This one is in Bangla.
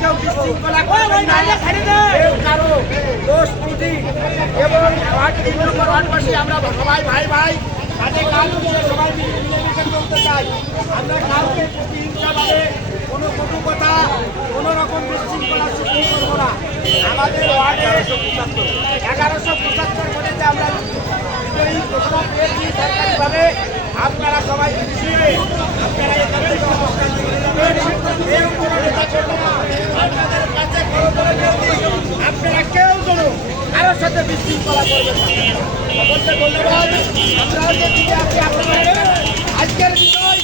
কেউ বিশৃঙ্খলা করবেন না কেউ কারও দোষ ত্রুটি। এবং ওয়ার্ড তিন নম্বর ওয়ার্ডবাসী আমরা সবাই ভাই ভাই কাজে কাজ সবাই মিলে মিলেমিশে চলতে চাই। আমরা কাউকে প্রতিহিংসাভাবে কোনো কটু কথা কোনো রকম বিশৃঙ্খলা সৃষ্টি করব না। আমাদের ওয়ার্ডে এগারোশো পঁচাত্তর ভোটেতে আমরা বিজয়ী ঘোষণা পেয়েছি সরকারিভাবে। আপনারা সবাই আপনারা কারোর সাথে বিশৃঙ্খলা করবে সকলকে ধন্যবাদ। আজকের বিষয়